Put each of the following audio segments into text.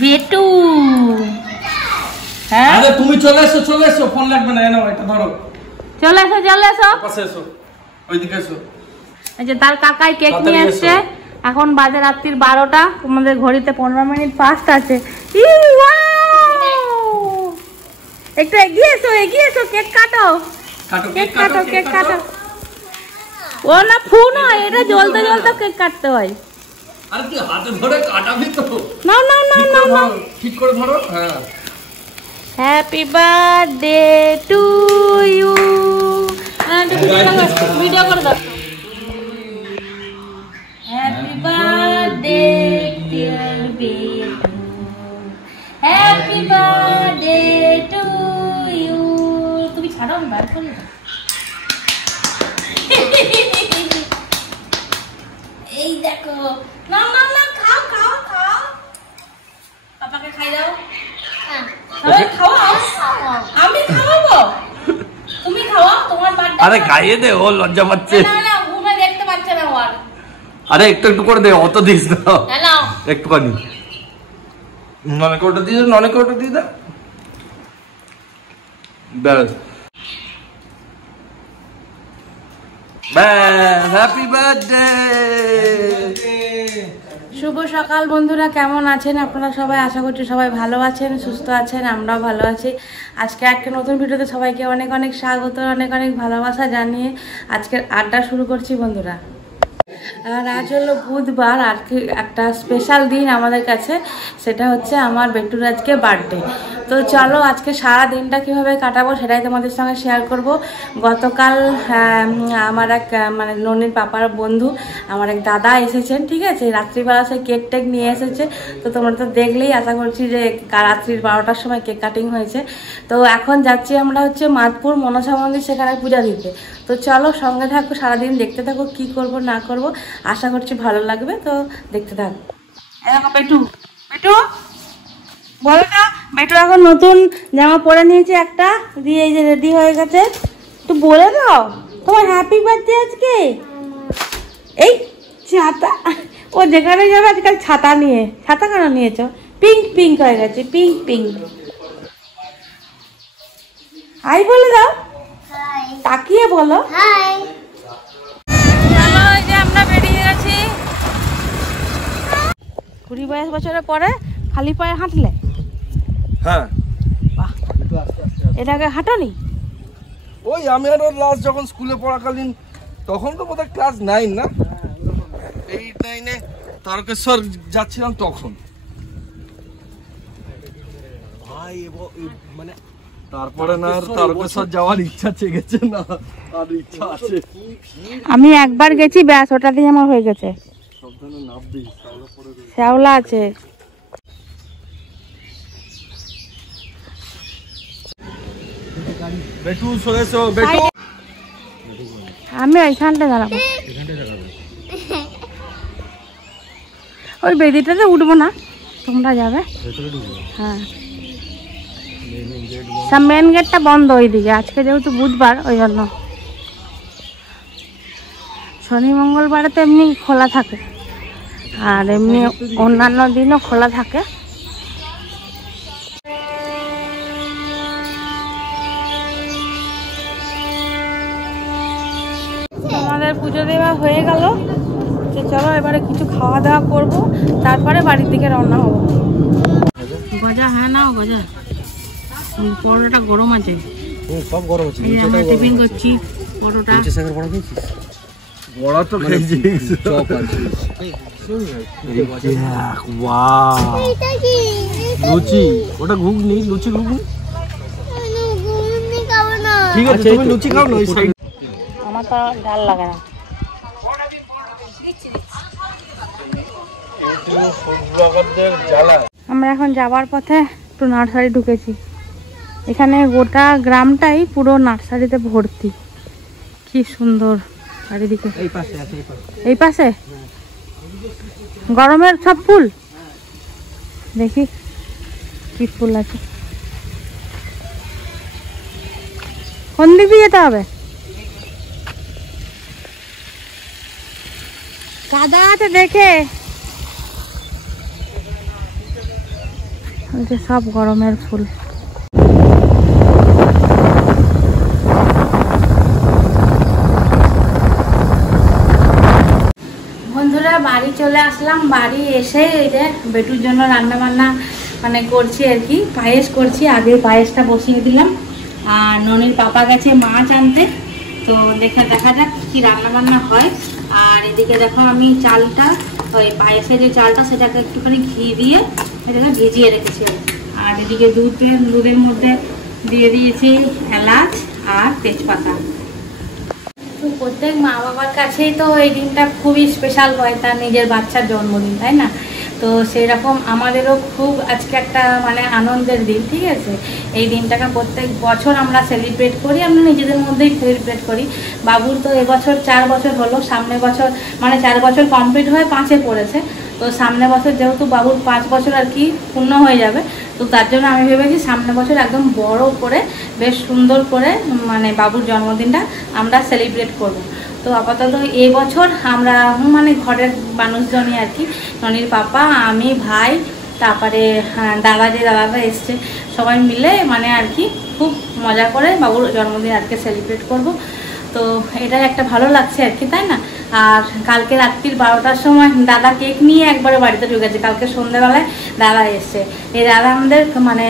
বেটু হ্যাঁ আরে তুমি চলে এসো ফোন লাগবে না নাও এটা ধরো চলে এসো পাশে এসো ওইদিকে এসো এই যে তার কাকাই কেক নিয়ে আসছে এখন বাজে রাত্রি 12টা তোমাদের ঘড়িতে 15 মিনিট ফাস্ট আছে একটু এগিয়ে এসো কেক কাটো কেক কাটো ও না ফু নয় এটা জ্বলতে কেক কাটতে হয় আরে তুই হাতে ধরে কাটাবি তো না ঠিক করে ধরো হ্যাঁ happy birthday to you video করে দাও হ্যাপি বার্থডে ডিয়ার বেটু হ্যাপি বার্থডে টু ইউ তুমি ছাড়ো আমি বার করে এই দেখো না খাও পাপাকে খাই দাও আমি খাওয়াবো তুমি খাওয়াও তোমার বার্থডে আরে খাইয়ে দে ও লজ্জা পাচ্ছে না ঘুমে দেখতে পাচ্ছে না ওর আরে একটু করে দে অত দিস না নাও একটুখানি ননে কোটা দিয়ে দাও ব্যাস হ্যাপি বার্থডে শুভ সকাল বন্ধুরা, কেমন আছেন আপনারা সবাই? আশা করছি সবাই ভালো আছেন, সুস্থ আছেন, আমরাও ভালো আছি। আজকে একটা নতুন ভিডিওতে সবাইকে অনেক অনেক স্বাগত, অনেক অনেক ভালোবাসা জানিয়ে আজকের আড্ডা শুরু করছি বন্ধুরা। আর আজ হলো বুধবার, আর কি একটা স্পেশাল দিন আমাদের কাছে, সেটা হচ্ছে আমার বেটুর আজকে বার্থডে। তো চলো আজকে সারা দিনটা কীভাবে কাটাবো সেটাই তোমাদের সঙ্গে শেয়ার করব। গতকাল আমার এক মানে ননির পাপার বন্ধু আমার এক দাদা এসেছেন, ঠিক আছে, রাত্রিবেলা সে কেক টেক নিয়ে এসেছে। তো তোমরা তো দেখলেই, আশা করছি যে রাত্রির 12টার সময় কেক কাটিং হয়েছে। তো এখন যাচ্ছি আমরা হচ্ছে মাদপুর মনসা মন্দির, সেখানে পূজা দিতে। তো চলো সঙ্গে থাকো, সারাদিন দেখতে থাকো কি করব না করব, আশা করছি ভালো লাগবে। তো দেখতে থাকো। বেটু বলো না, বেটু এখন নতুন জামা পরে নিয়েছে একটা, দিয়ে এই যে রেডি হয়ে গেছে। একটু বলে দাও তোমার হ্যাপি বার্থডে আজকে। এই ছাতা, ও যেখানে যাবে আজকাল ছাতা নিয়ে। ছাতা কেন নিয়েছো? পিঙ্ক হয়ে গেছে, পিঙ্ক। হাই বলে দাও, তাকিয়ে বলো হাই। চলো এই যে আমরা বেরিয়ে গেছি। 20-22 বছরের পরে খালি পায়ে হাঁটলে? হ্যাঁ, এটাকে হাঁটোনি? ওই আমি আর ওর লাস্ট যখন স্কুলে পড়াকালীন, তখন তো বোধহয় ক্লাস 9 না, 8-9-এ তারকেশ্বর যাচ্ছিলাম তখন। ভাই মানে তারপরে না আর তারকেশ্বর যাওয়ার ইচ্ছা জেগেছে না, আর ইচ্ছা আছে। আমি একবার গেছি, ব্যাস ওটাতেই আমার হয়ে গেছে। শ্যাওলা আছে। বেটু সরেছো, বেটু আমি ওইখানটা দাঁড়াবো, ওই বেদিটাতে উঠবো না, তোমরা যাবে। হ্যাঁ, মেন গেটটা বন্ধ ওইদিকে, আজকে যেহেতু বুধবার ওই জন্য। শনি মঙ্গলবারে তো এমনি খোলা থাকে, আর এমনি অন্যান্য দিনও খোলা থাকে। আমাদের পুজো দেওয়া হয়ে গেল। তো চলো এবারে কিছু খাওয়া দাওয়া করবো, তারপরে বাড়ির দিকে রওনা হবো। গজা হ্যাঁ না গজা, পরোটা গরম আছে, সব গরম আছে। আমরা টিফিন করছি পরোটা। বড়া তো খেয়েছি, চপ আছে। ওয়াও, লুচি, ওটা ঘুগনি, লুচি ঘুগনি। ঠিক আছে তুমি লুচি খাও না, ওই সাইড। আমার তো ডাল লাগে না। আমরা এখন যাওয়ার পথে একটু নার্সারি ঢুকেছি। এখানে গোটা গ্রামটাই পুরো নার্সারিতে ভর্তি, কি সুন্দর চারিদিকে। এই পাশে গরমের সব ফুল, দেখি কি ফুল আছে। কোন দিক দিয়ে যেতে হবে? কাদা আছে দেখে। এই যে সব গরমের ফুল। বন্ধুরা বাড়ি চলে আসলাম। বাড়ি এসে এই যে বেটুর জন্য রান্না বান্না মানে করছি আর কি, পায়েস করছি। আগে পায়েসটা বসিয়ে দিলাম, আর ননির পাপা গেছে মাছ আনতে, তো দেখা যাক কি রান্না বান্না হয়। আর এদিকে দেখো আমি চালটা, ওই পায়েসের যে চালটা সেটাকে একটুখানি ঘি দিয়ে এটাকে ভিজিয়ে রেখেছি। আর এদিকে দুধের মধ্যে দিয়ে দিয়েছি এলাচ আর তেজপাতা। তো প্রত্যেক মা বাবার কাছেই তো এই দিনটা খুবই স্পেশাল হয়, তার নিজের বাচ্চার জন্মদিন, তাই না? তো সেই রকম আমাদেরও খুব আজকে একটা মানে আনন্দের দিন, ঠিক আছে? এই দিনটাকে প্রত্যেক বছর আমরা সেলিব্রেট করি, আমরা নিজেদের মধ্যেই সেলিব্রেট করি। বাবুর তো এবছর 4 বছর হলো, সামনের বছর মানে 4 বছর কমপ্লিট হয়ে 5-এ পড়েছে। তো সামনের বছর যেহেতু বাবুর 5 বছর আর কি পূর্ণ হয়ে যাবে, তো তার জন্য আমি ভেবেছি সামনের বছর একদম বড় করে বেশ সুন্দর করে মানে বাবুর জন্মদিনটা আমরা সেলিব্রেট করব। তো আপাতত এই বছর আমরা মানে ঘরের মানুষজনই আর কি, ননির পাপা, আমি, ভাই, তারপরে দাদারা এসছে, সবাই মিলে মানে আর কি খুব মজা করে বাবুর জন্মদিন আজকে সেলিব্রেট করব। তো এটাই একটা ভালো লাগছে আর কি, তাই না? আর কালকে রাত্রির 12টার সময় দাদা কেক নিয়ে একবারে বাড়িতে ঢুকেছে। কালকে সন্ধ্যেবেলায় দাদা এসছে। এই দাদা আমাদের মানে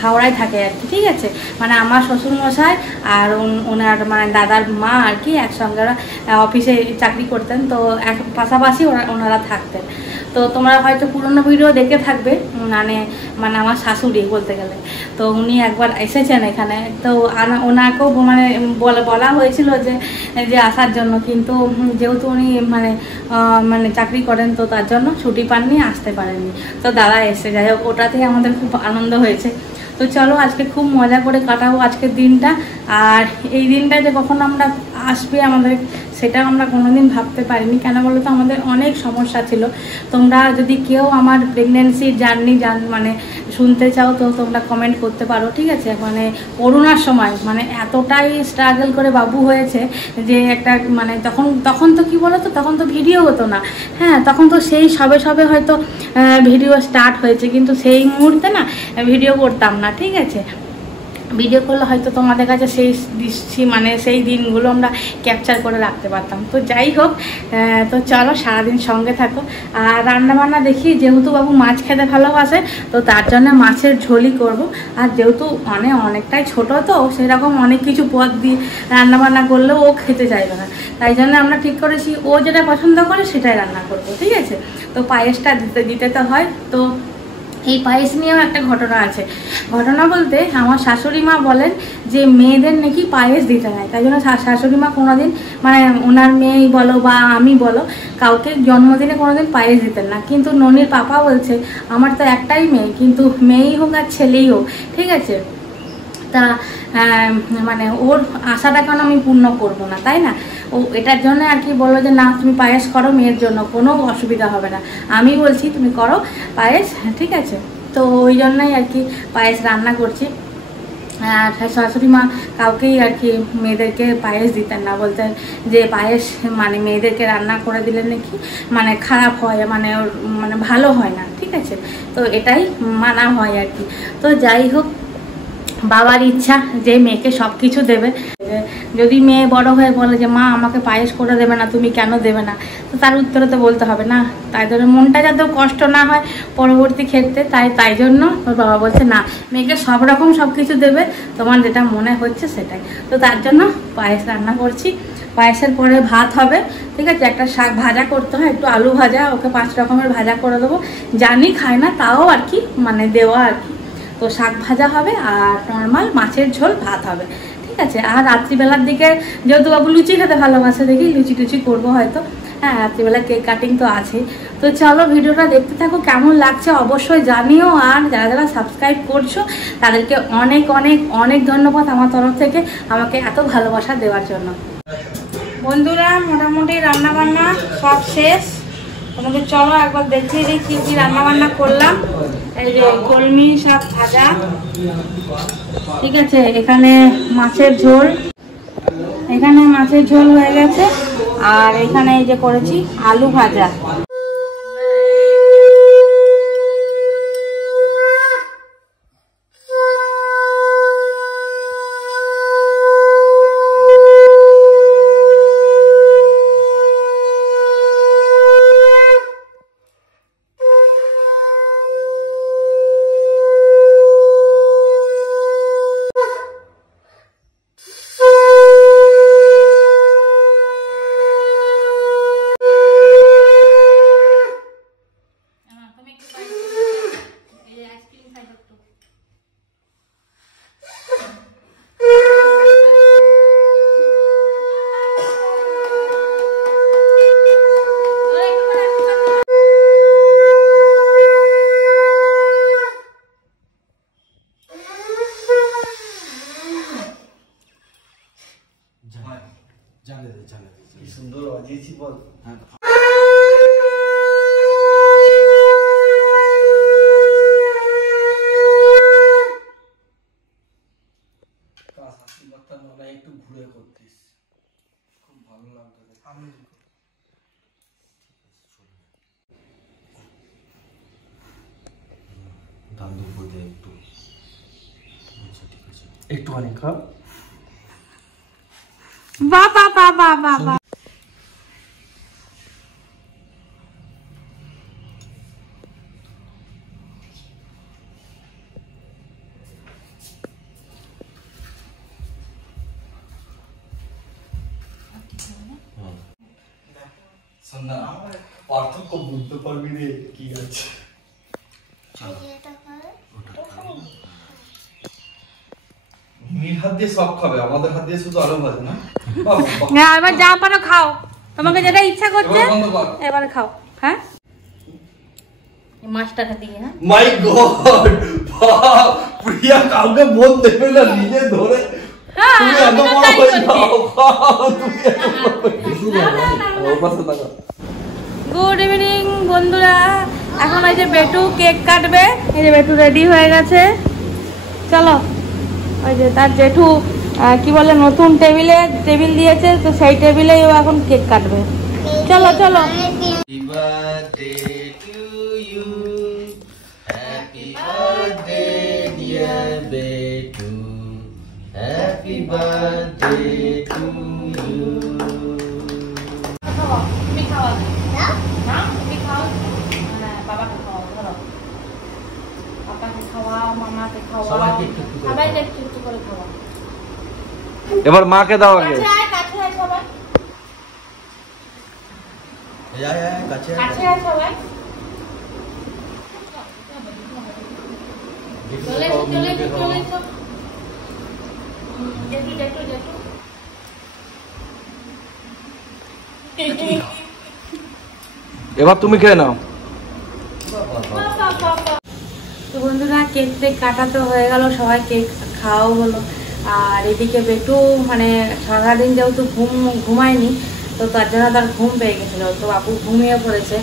হাওড়ায় থাকে আর কি, ঠিক আছে? মানে আমার শ্বশুরমশাই আর ওনার মানে দাদার মা আর কি একসঙ্গে ওরা অফিসে চাকরি করতেন, তো পাশাপাশি ওনারা থাকতেন। তো তোমরা হয়তো পুরোনো ভিডিও দেখে থাকবে, মানে আমার শাশুড়ি বলতে গেলে। তো উনি একবার এসেছেন এখানে, তো ওনাকেও মানে বলা হয়েছিল যে আসার জন্য, কিন্তু যেহেতু উনি মানে চাকরি করেন, তো তার জন্য ছুটি পাননি, আসতে পারেননি। তো দাদা এসে, যাই হোক ওটাতেই আমাদের খুব আনন্দ হয়েছে। তো চলো আজকে খুব মজা করে কাটাবো আজকের দিনটা। আর এই দিনটা যে কখন আমরা আসবে আমাদের, সেটা আমরা কোনোদিন ভাবতে পারিনি। কেন বলো তো, আমাদের অনেক সমস্যা ছিল। তোমরা যদি কেউ আমার প্রেগনেন্সি জার্নি মানে শুনতে চাও, তো তোমরা কমেন্ট করতে পারো, ঠিক আছে? মানে করোনার সময় মানে এতটাই স্ট্রাগল করে বাবু হয়েছে যে একটা মানে তখন তো কি বলো তো, তখন তো ভিডিও হতো না। হ্যাঁ, তখন তো সেই সবে হয়তো ভিডিও স্টার্ট হয়েছে, কিন্তু সেই মুহূর্তে না ভিডিও করতাম না, ঠিক আছে? ভিডিও করলে হয়তো তোমাদের কাছে সেই দিনগুলো আমরা ক্যাপচার করে রাখতে পারতাম। তো যাই হোক, তো চলো সারাদিন সঙ্গে থাকো। আর রান্নাবান্না দেখি, যেহেতু বাবু মাছ খেতে ভালোবাসে, তো তার জন্য মাছের ঝোলই করব। আর যেহেতু অনেকটাই ছোটো, তো সেরকম অনেক কিছু পদ দিয়ে রান্নাবান্না করলেও ও খেতে চাইবে না, তাই জন্য আমরা ঠিক করেছি ও যেটা পছন্দ করে সেটাই রান্না করবো, ঠিক আছে? তো পায়েসটা দিতে তো হয়। তো এই পায়েস নিয়েও একটা ঘটনা আছে। ঘটনা বলতে, আমার শাশুড়ি মা বলেন যে মেয়েদের নাকি পায়েস দিতে হয়, তাই জন্য শাশুড়ি মা কোনোদিন মানে ওনার মেয়েই বলো বা আমি বলো, কাউকে জন্মদিনে কোনোদিন পায়েস দিতেন না। কিন্তু ননির পাপা বলছে আমার তো একটাই মেয়ে, কিন্তু মেয়েই হোক আর ছেলেই হোক, ঠিক আছে? তা মানে ওর আশাটা কেন আমি পূর্ণ করবো না, তাই না? ও এটার জন্য আর কি বললো যে না, তুমি পায়েস করো মেয়ের জন্য, কোনো অসুবিধা হবে না। আমি বলছি তুমি করো পায়েস, ঠিক আছে? তো ওই জন্যই আর কি পায়েস রান্না করছি। আর শাশুড়ি মা কাউকেই আর কি মেয়েদেরকে পায়েস দিতেন না, বলতেন যে পায়েস মানে মেয়েদেরকে রান্না করে দিলে নাকি মানে খারাপ হয়, মানে ভালো হয় না, ঠিক আছে? তো এটাই মানা হয় আর কি। তো যাই হোক, বাবার ইচ্ছা যে মেয়েকে সব কিছু দেবে। যদি মেয়ে বড় হয়ে বলে যে মা আমাকে পায়েস করে দেবে না, তুমি কেন দেবে না, তো তার উত্তরে তো বলতে হবে না, তাই জন্য মনটা যাতে কষ্ট না হয় পরবর্তী ক্ষেত্রে, তাই জন্য ওর বাবা বলছে না, মেয়েকে সব রকম সব কিছু দেবে, তোমার যেটা মনে হচ্ছে সেটাই। তো তার জন্য পায়েস রান্না করছি। পায়েসের পরে ভাত হবে, ঠিক আছে? একটা শাক ভাজা করতে হয়, একটু আলু ভাজা, ওকে 5 রকমের ভাজা করে দেবো। জানি খায় না, তাও আর কি মানে দেওয়া আর কি। তো শাক ভাজা হবে আর নর্মাল মাছের ঝোল ভাত হবে, ঠিক আছে? আর রাত্রিবেলার দিকে যেহেতু বাবু লুচি খেতে ভালোবাসে, দেখি লুচি করবো হয়তো। হ্যাঁ, রাত্রিবেলা কেক কাটিং তো আছেই। তো চলো ভিডিওটা দেখতে থাকো, কেমন লাগছে অবশ্যই জানিও। আর যারা সাবস্ক্রাইব করছো তাদেরকে অনেক অনেক অনেক ধন্যবাদ আমার তরফ থেকে আমাকে এত ভালোবাসা দেওয়ার জন্য। বন্ধুরা মোটামুটি রান্নাবান্না সব শেষ। তোমাদের চলো একবার দেখিয়ে দিই কী কী রান্নাবান্না করলাম। এই যে কলমি শাক ভাজা, ঠিক আছে? এখানে মাছের ঝোল হয়ে গেছে। আর এখানে এই যে করেছি আলু ভাজা। বল। একটু ঘুরে করতিস, খুব ভালো লাগতো। আমি দাম দুপুর দিয়ে একটু একটুখানি খা। বাবা বাবা বাবা শোনা, পার্থক্য বুঝতে পারবি রে কি আছে। মির হাত দিয়ে সব খাবে, আমাদের হাত দিয়ে শুধু আলু ভাজে না। হ্যাঁ এবার যা পারো খাও, তোমাকে যেটা ইচ্ছা করছে এবার বন্ধ কর। এবারে খাও। হ্যাঁ মাছটাকে দিয়ে, হ্যাঁ মাই গড, বাপ, প্রিয়া কাউকে মন দেবে না, নিজে ধরে হ্যাঁ, তুমি এত আমি তো বড় তাই হয়ে করছি। যাও, বাপ, তুমি এত বড় হয়ে যাও। ওর পাশে থাকো। গুড ইভিনিং বন্ধুরা, এখন এই যে বেটু কেক কাটবে। এই যে বেটু রেডি হয়ে গেছে, চলো। ওই যে তার জেঠু কি বলে নতুন টেবিল দিয়েছে, তো সেই টেবিলেই ও এখন কেক কাটবে। চলো চলো। Happy birthday to you. Happy birthday dear Betu. Happy birthday to you. তুমি খাওয়া না, তুমি খাও, বাবাকে খাওয়াও, চলো। পাপাকে খাওয়াও, মামাকে খাওয়াও, সবাইকে একটু একটু করে সবাইকে একটু একটু করে খাওয়াও। এবার মাকে দাও আগে। কাছে আয় সবাই, কাছে কাছে আয় সবাই। চলে এসো, চলে এসো, চলে এসো। জেঠু জেঠু জেঠু। এবার তুমি খেয়ে নাও। তো বন্ধুরা কেক টেক কাটা তো হয়ে গেল, সবাই কেক খাওয়াও হলো। আর এদিকে বেটু মানে সারাদিন যেহেতু ঘুমায়নি, তো তার জন্য তার ঘুম পেয়ে গেছিলো, তো আপু ঘুমিয়ে পড়েছে।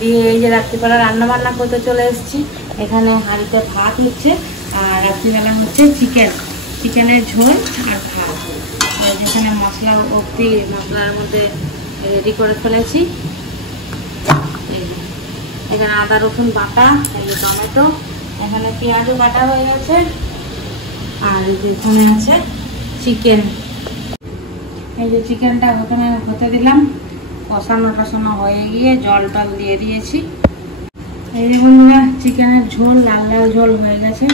দিয়ে এই যে রাত্রিবেলা রান্না বান্না করতে চলে এসেছি। এখানে হাঁড়িতে ভাত হচ্ছে, আর রাত্রিবেলা হচ্ছে চিকেনের ঝোল আর ভাত। যেখানে মশলার মধ্যে রেডি করে ফেলেছি। এই যে এখানে আদা রসুন বাটা, এই যে টমেটো, এখানে পেঁয়াজও বাটা হয়ে গেছে, আর এই যে এখানে আছে চিকেন। এই যে চিকেনটা ওখানে হতে দিলাম, কষানো হয়ে গিয়ে জল টল দিয়ে দিয়েছি। এই যে বন্ধুরা চিকেনের ঝোল লাল লাল ঝোল হয়ে গেছে।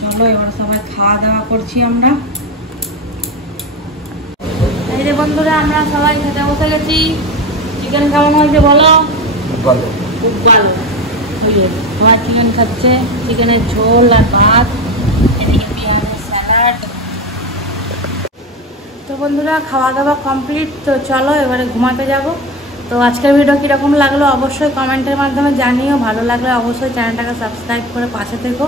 চলো এবার সবাই খাওয়া দাওয়া করছি আমরা। এই যে বন্ধুরা আমরা সবাই খেতে বসে গেছি। চিকেন কেমন হয়েছে বলো? খুব ভালো। সবাই চিকেন খাচ্ছে, চিকেনের ঝোল আর ভাত, এদিকে পেঁয়াজের স্যালাড। তো বন্ধুরা খাওয়া দাওয়া কমপ্লিট, তো চলো এবারে ঘুমাতে যাব। তো আজকের ভিডিও কীরকম লাগলো অবশ্যই কমেন্টের মাধ্যমে জানিও। ভালো লাগলে অবশ্যই চ্যানেলটাকে সাবস্ক্রাইব করে পাশে থেকো,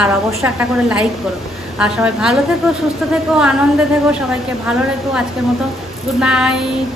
আর অবশ্যই একটা করে লাইক করো। আর সবাই ভালো থেকো, সুস্থ থেকো, আনন্দে থেকো, সবাইকে ভালো রেখো। আজকের মতো গুড নাইট।